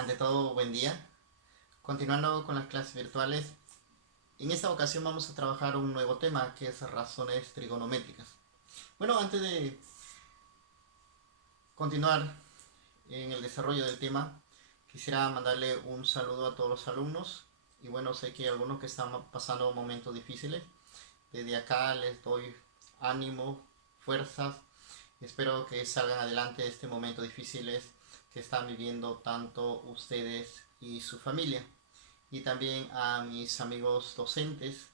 Ante todo, buen día. Continuando con las clases virtuales, en esta ocasión vamos a trabajar un nuevo tema que es razones trigonométricas. Bueno, antes de continuar en el desarrollo del tema, quisiera mandarle un saludo a todos los alumnos. Y bueno, sé que hay algunos que están pasando momentos difíciles. Desde acá les doy ánimo, fuerzas. Espero que salgan adelante de este momento difíciles que están viviendo tanto ustedes y su familia. Y también a mis amigos docentes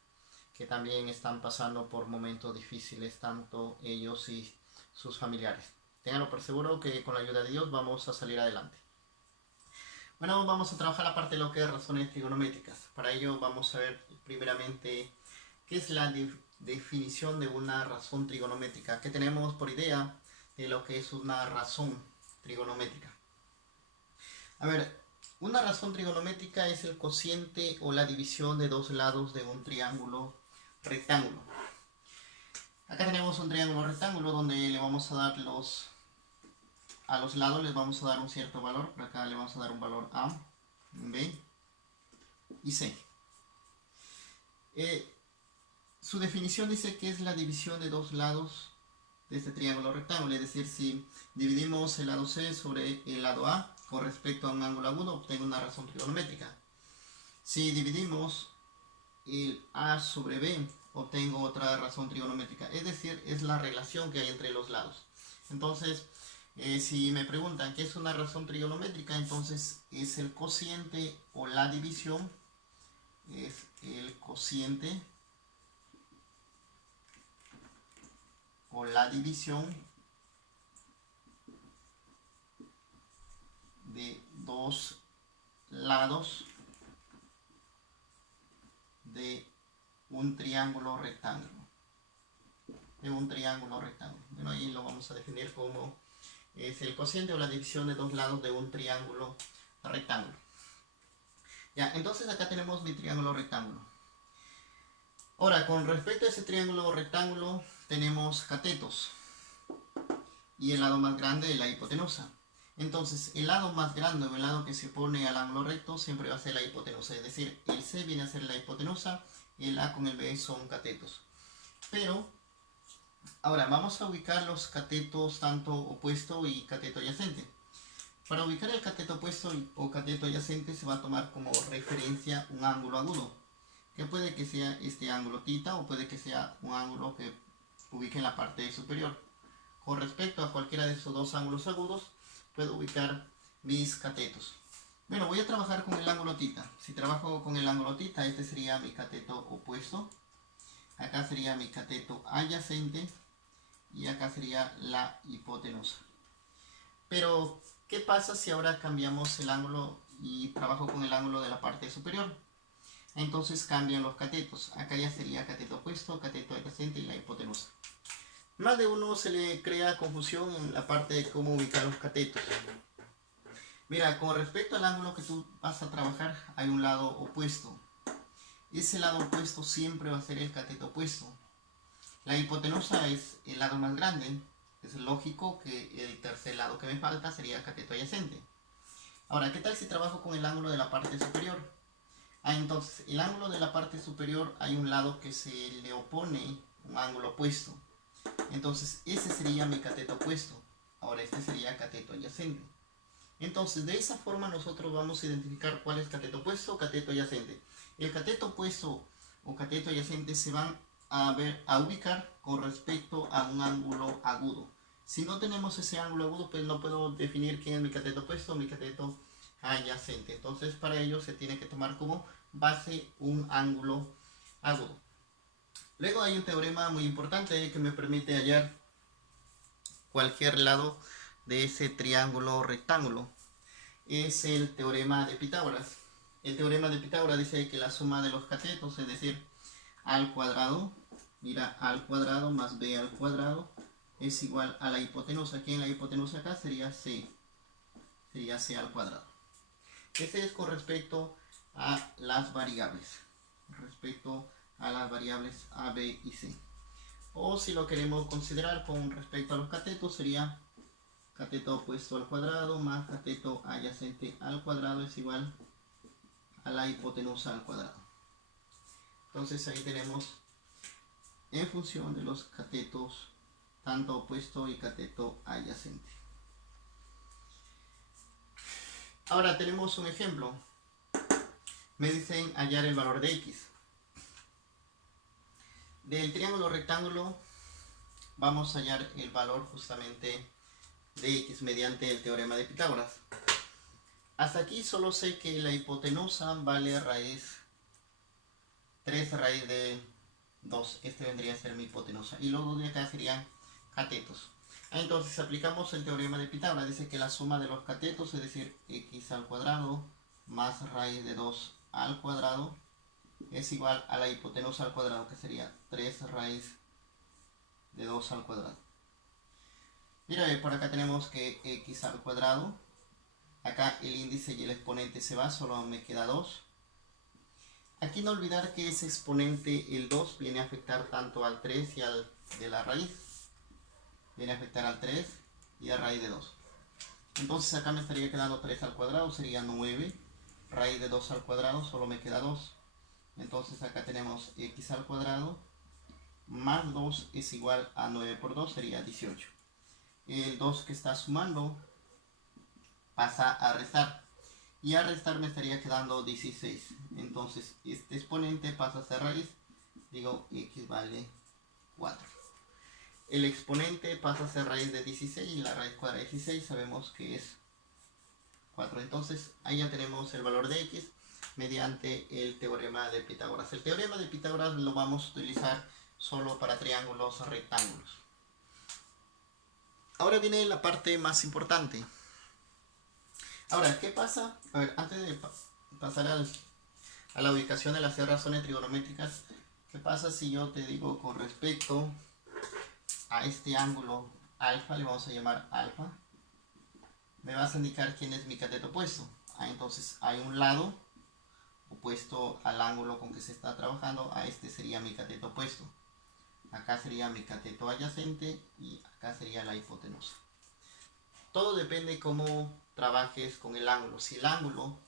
que también están pasando por momentos difíciles, tanto ellos y sus familiares. Ténganlo por seguro que con la ayuda de Dios vamos a salir adelante. Bueno, vamos a trabajar la parte de lo que es razones trigonométricas. Para ello vamos a ver primeramente qué es la definición de una razón trigonométrica. ¿Qué tenemos por idea de lo que es una razón trigonométrica? A ver, una razón trigonométrica es el cociente o la división de dos lados de un triángulo rectángulo. Acá tenemos un triángulo rectángulo donde le vamos a dar a los lados les vamos a dar un cierto valor. Por acá le vamos a dar un valor A, B y C. Eh, Su definición dice que es la división de dos lados de este triángulo rectángulo. Es decir, si dividimos el lado C sobre el lado A con respecto a un ángulo agudo, obtengo una razón trigonométrica. Si dividimos el A sobre B, obtengo otra razón trigonométrica. Es decir, es la relación que hay entre los lados. Entonces, si me preguntan qué es una razón trigonométrica, entonces es el cociente o la división, es el cociente o la división de dos lados de un triángulo rectángulo. Bueno, ahí lo vamos a definir como es el cociente o la división de dos lados de un triángulo rectángulo. Ya, entonces acá tenemos mi triángulo rectángulo. Ahora, con respecto a ese triángulo rectángulo, tenemos catetos. Y el lado más grande es la hipotenusa. Entonces, el lado más grande o el lado que se opone al ángulo recto siempre va a ser la hipotenusa. Es decir, el C viene a ser la hipotenusa y el A con el B son catetos. Pero, ahora vamos a ubicar los catetos tanto opuesto y cateto adyacente. Para ubicar el cateto opuesto o cateto adyacente se va a tomar como referencia un ángulo agudo, que puede que sea este ángulo θ o puede que sea un ángulo que ubique en la parte superior. Con respecto a cualquiera de esos dos ángulos agudos, puedo ubicar mis catetos. Bueno, voy a trabajar con el ángulo θ. Si trabajo con el ángulo θ, este sería mi cateto opuesto. Acá sería mi cateto adyacente. Y acá sería la hipotenusa. Pero, ¿qué pasa si ahora cambiamos el ángulo y trabajo con el ángulo de la parte superior? Entonces cambian los catetos. Acá ya sería cateto opuesto, cateto adyacente y la hipotenusa. Más de uno se le crea confusión en la parte de cómo ubicar los catetos. Mira, con respecto al ángulo que tú vas a trabajar, hay un lado opuesto. Ese lado opuesto siempre va a ser el cateto opuesto. La hipotenusa es el lado más grande. Es lógico que el tercer lado que me falta sería el cateto adyacente. Ahora, ¿qué tal si trabajo con el ángulo de la parte superior? Entonces, el ángulo de la parte superior hay un lado que se le opone un ángulo opuesto. Entonces, ese sería mi cateto opuesto. Ahora, este sería cateto adyacente. Entonces, de esa forma nosotros vamos a identificar cuál es cateto opuesto o cateto adyacente. El cateto opuesto o cateto adyacente se van a ubicar con respecto a un ángulo agudo. Si no tenemos ese ángulo agudo, pues no puedo definir quién es mi cateto opuesto o mi cateto adyacente. Entonces, para ello se tiene que tomar como base un ángulo agudo. Luego hay un teorema muy importante que me permite hallar cualquier lado de ese triángulo rectángulo. Es el teorema de Pitágoras. El teorema de Pitágoras dice que la suma de los catetos, es decir, a al cuadrado, mira, a al cuadrado más b al cuadrado es igual a la hipotenusa. Aquí en la hipotenusa acá sería c al cuadrado. Este es con respecto a las variables. Respecto a las variables a, b y c. O si lo queremos considerar con respecto a los catetos sería cateto opuesto al cuadrado más cateto adyacente al cuadrado es igual a la hipotenusa al cuadrado. Entonces ahí tenemos en función de los catetos tanto opuesto y cateto adyacente. Ahora tenemos un ejemplo. Me dicen hallar el valor de x. Del triángulo rectángulo vamos a hallar el valor justamente de x mediante el teorema de Pitágoras. Hasta aquí solo sé que la hipotenusa vale raíz 3 raíz de 2. Este vendría a ser mi hipotenusa. Y luego de acá serían catetos. Entonces aplicamos el teorema de Pitágoras. Dice que la suma de los catetos, es decir, x al cuadrado más raíz de 2 al cuadrado, es igual a la hipotenusa al cuadrado, que sería 3 raíz de 2 al cuadrado. Mira, por acá tenemos que x al cuadrado. Acá el índice y el exponente se va, solo me queda 2. Aquí no olvidar que ese exponente, el 2, viene a afectar tanto al 3 y al de la raíz. Viene a afectar al 3 y a raíz de 2. Entonces acá me estaría quedando 3 al cuadrado, sería 9. Raíz de 2 al cuadrado, solo me queda 2. Entonces acá tenemos x al cuadrado más 2 es igual a 9 por 2, sería 18. El 2 que está sumando pasa a restar. Y a restar me estaría quedando 16. Entonces este exponente pasa a ser raíz. Digo, x vale 4. El exponente pasa a ser raíz de 16 y la raíz cuadrada de 16 sabemos que es 4. Entonces ahí ya tenemos el valor de x mediante el teorema de Pitágoras. El teorema de Pitágoras lo vamos a utilizar solo para triángulos rectángulos. Ahora viene la parte más importante. Ahora, ¿qué pasa? A ver, antes de pasar a la ubicación de las razones trigonométricas, ¿qué pasa si yo te digo con respecto a este ángulo alfa, le vamos a llamar alfa, me vas a indicar quién es mi cateto opuesto? Entonces hay un lado opuesto al ángulo con que se está trabajando, a este sería mi cateto opuesto. Acá sería mi cateto adyacente y acá sería la hipotenusa. Todo depende cómo trabajes con el ángulo. Si el ángulo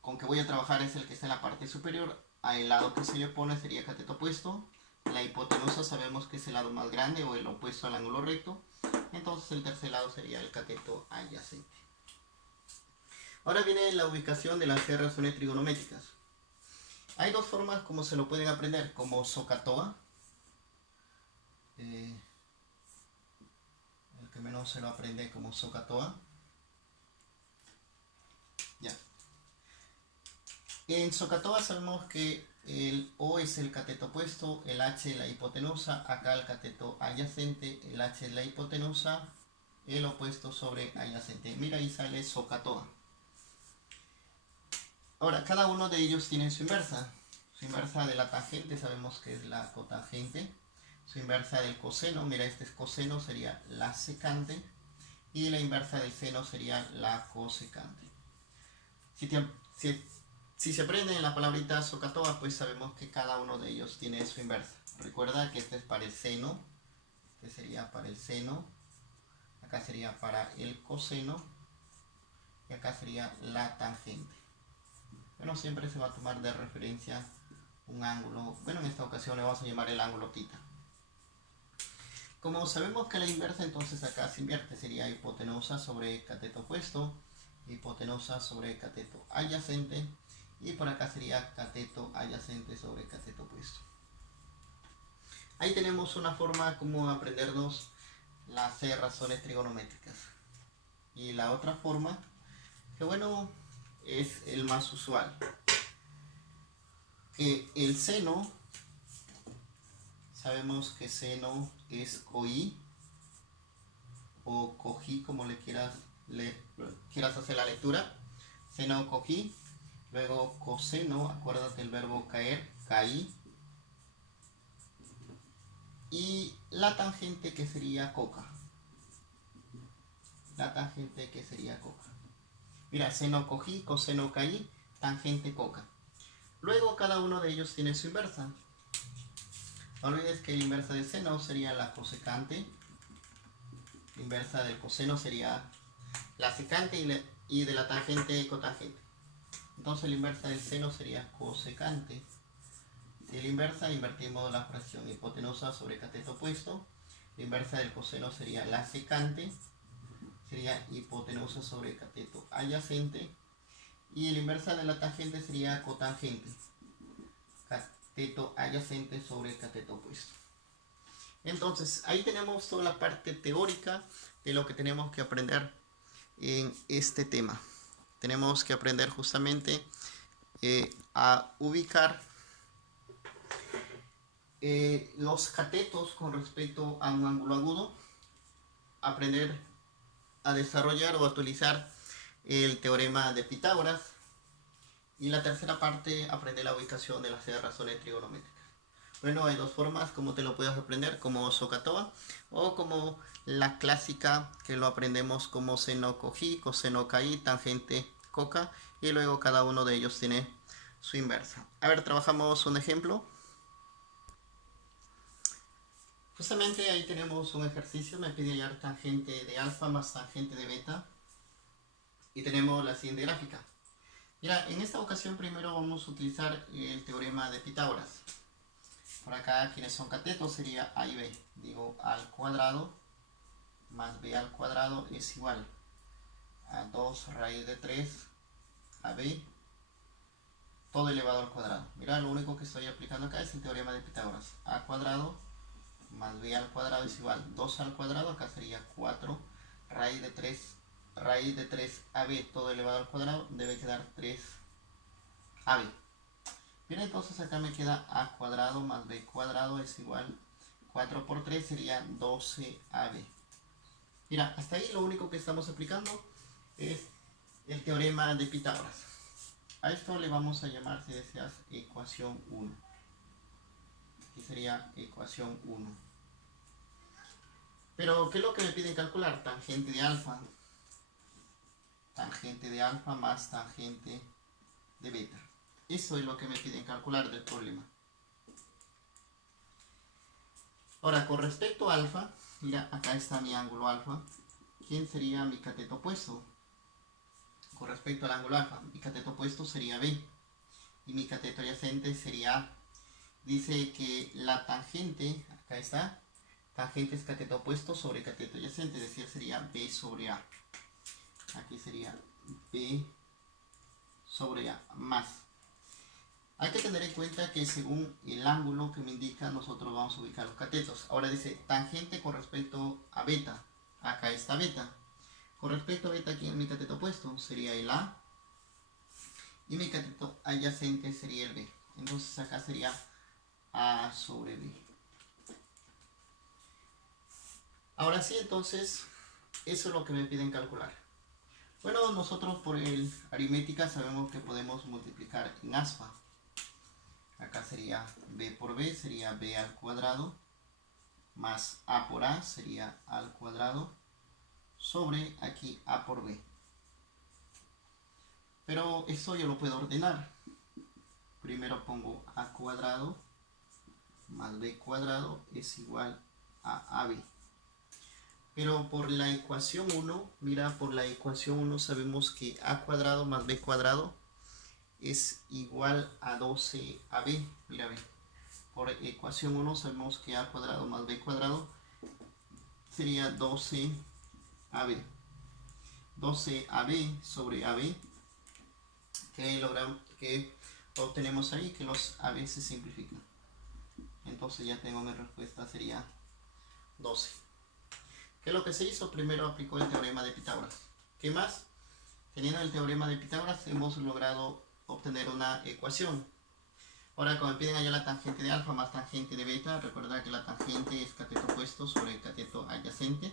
con que voy a trabajar es el que está en la parte superior, al lado que se le pone sería cateto opuesto. La hipotenusa sabemos que es el lado más grande o el opuesto al ángulo recto. Entonces el tercer lado sería el cateto adyacente. Ahora viene la ubicación de las razones trigonométricas. Hay dos formas como se lo pueden aprender, como SOHCAHTOA. El que menos se lo aprende como SOHCAHTOA. Ya. En SOHCAHTOA sabemos que el O es el cateto opuesto, el H es la hipotenusa, acá el cateto adyacente, el H es la hipotenusa, el opuesto sobre adyacente. Mira, ahí sale SOHCAHTOA. Ahora, cada uno de ellos tiene su inversa. Su inversa de la tangente sabemos que es la cotangente. Su inversa del coseno, mira, este es coseno, sería la secante. Y la inversa del seno sería la cosecante. Si se aprende en la palabrita SOHCAHTOA, pues sabemos que cada uno de ellos tiene su inversa. Recuerda que este es para el seno, este sería para el seno, acá sería para el coseno y acá sería la tangente. Bueno, siempre se va a tomar de referencia un ángulo. Bueno, en esta ocasión le vamos a llamar el ángulo θ. Como sabemos que la inversa, entonces acá se invierte, sería hipotenusa sobre cateto opuesto, hipotenusa sobre cateto adyacente, y por acá sería cateto adyacente sobre cateto opuesto. Ahí tenemos una forma como aprendernos las razones trigonométricas. Y la otra forma, que bueno, es el más usual, que el seno, sabemos que seno es COI o COJI, como le quieras hacer la lectura. Seno COJI, luego coseno, acuérdate el verbo caer, caí, y la tangente que sería coca. La tangente que sería coca. Mira, seno COJI, coseno caí, tangente coca. Luego cada uno de ellos tiene su inversa. No olvides que la inversa de seno sería la cosecante. La inversa del coseno sería la secante y de la tangente cotangente. Entonces la inversa del seno sería cosecante. Si la inversa, invertimos la fracción hipotenusa sobre cateto opuesto. La inversa del coseno sería la secante, sería hipotenusa sobre cateto adyacente. Y la inversa de la tangente sería cotangente, cateto adyacente sobre cateto opuesto. Entonces ahí tenemos toda la parte teórica de lo que tenemos que aprender en este tema. Tenemos que aprender justamente a ubicar los catetos con respecto a un ángulo agudo, aprender a desarrollar o a utilizar el teorema de Pitágoras, y la tercera parte, aprender la ubicación de las razones trigonométricas. Bueno, hay dos formas como te lo puedes aprender, como SOHCAHTOA o como la clásica que lo aprendemos como seno cogí, coseno caí, tangente coca, y luego cada uno de ellos tiene su inversa. A ver, trabajamos un ejemplo. Justamente ahí tenemos un ejercicio, me pide hallar tangente de alfa más tangente de beta, y tenemos la siguiente gráfica. Mira, en esta ocasión primero vamos a utilizar el teorema de Pitágoras. Por acá, quienes son catetos sería A y B. Digo, A al cuadrado más B al cuadrado es igual a 2 raíz de 3 AB todo elevado al cuadrado. Mira, lo único que estoy aplicando acá es el teorema de Pitágoras. A cuadrado más B al cuadrado es igual a 2 al cuadrado, acá sería 4 raíz de 3 AB todo elevado al cuadrado, debe quedar 3 AB. Bien, entonces acá me queda A cuadrado más B cuadrado es igual 4 por 3 sería 12AB. Mira, hasta ahí lo único que estamos aplicando es el teorema de Pitágoras. A esto le vamos a llamar, si deseas, ecuación 1. Aquí sería ecuación 1. Pero, ¿qué es lo que me piden calcular? Tangente de alfa. Tangente de alfa más tangente de beta. Eso es lo que me piden calcular del problema. Ahora, con respecto a alfa, mira, acá está mi ángulo alfa. ¿Quién sería mi cateto opuesto? Con respecto al ángulo alfa, mi cateto opuesto sería B. Y mi cateto adyacente sería A. Dice que la tangente, acá está, tangente es cateto opuesto sobre cateto adyacente, es decir, sería B sobre A. Aquí sería B sobre A más. Hay que tener en cuenta que según el ángulo que me indica, nosotros vamos a ubicar los catetos. Ahora dice tangente con respecto a beta. Acá está beta. Con respecto a beta, aquí en mi cateto opuesto sería el A. Y mi cateto adyacente sería el B. Entonces acá sería A sobre B. Ahora sí, entonces, eso es lo que me piden calcular. Bueno, nosotros por el aritmética sabemos que podemos multiplicar en aspa. Acá sería B por B, sería B al cuadrado, más A por A, sería A al cuadrado, sobre aquí A por B. Pero esto yo lo puedo ordenar. Primero pongo A cuadrado más B cuadrado es igual a AB. Pero por la ecuación 1, mira, por la ecuación 1 sabemos que A cuadrado más B cuadrado es igual a 12AB. Mira, ve. Por ecuación 1 sabemos que A cuadrado más B cuadrado sería 12AB. 12AB sobre AB. Que logramos, que obtenemos ahí, que los AB se simplifican. Entonces ya tengo mi respuesta, sería 12. ¿Qué es lo que se hizo? Primero aplicó el teorema de Pitágoras. ¿Qué más? Teniendo el teorema de Pitágoras hemos logrado obtener una ecuación. Ahora, como me piden allá la tangente de alfa más tangente de beta, recuerda que la tangente es cateto opuesto sobre el cateto adyacente.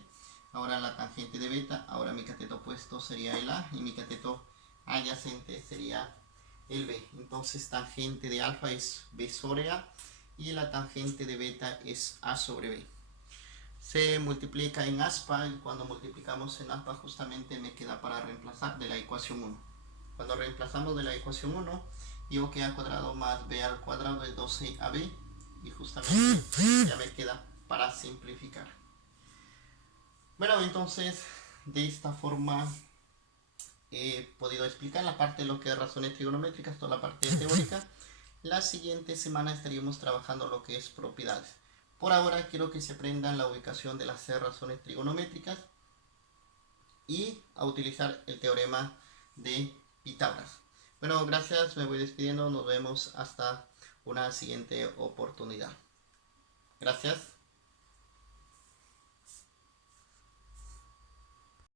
Ahora la tangente de beta, ahora mi cateto opuesto sería el A y mi cateto adyacente sería el B. Entonces tangente de alfa es B sobre A y la tangente de beta es A sobre B. Se multiplica en aspa y cuando multiplicamos en aspa justamente me queda para reemplazar de la ecuación 1. Cuando reemplazamos de la ecuación 1, digo que A cuadrado más B al cuadrado es 12AB y justamente ya me queda para simplificar. Bueno, entonces de esta forma he podido explicar la parte de lo que es razones trigonométricas, toda la parte teórica. La siguiente semana estaríamos trabajando lo que es propiedades. Por ahora quiero que se aprendan la ubicación de las 6 razones trigonométricas y a utilizar el teorema de Pitágoras. Bueno, gracias, me voy despidiendo, nos vemos hasta una siguiente oportunidad. Gracias.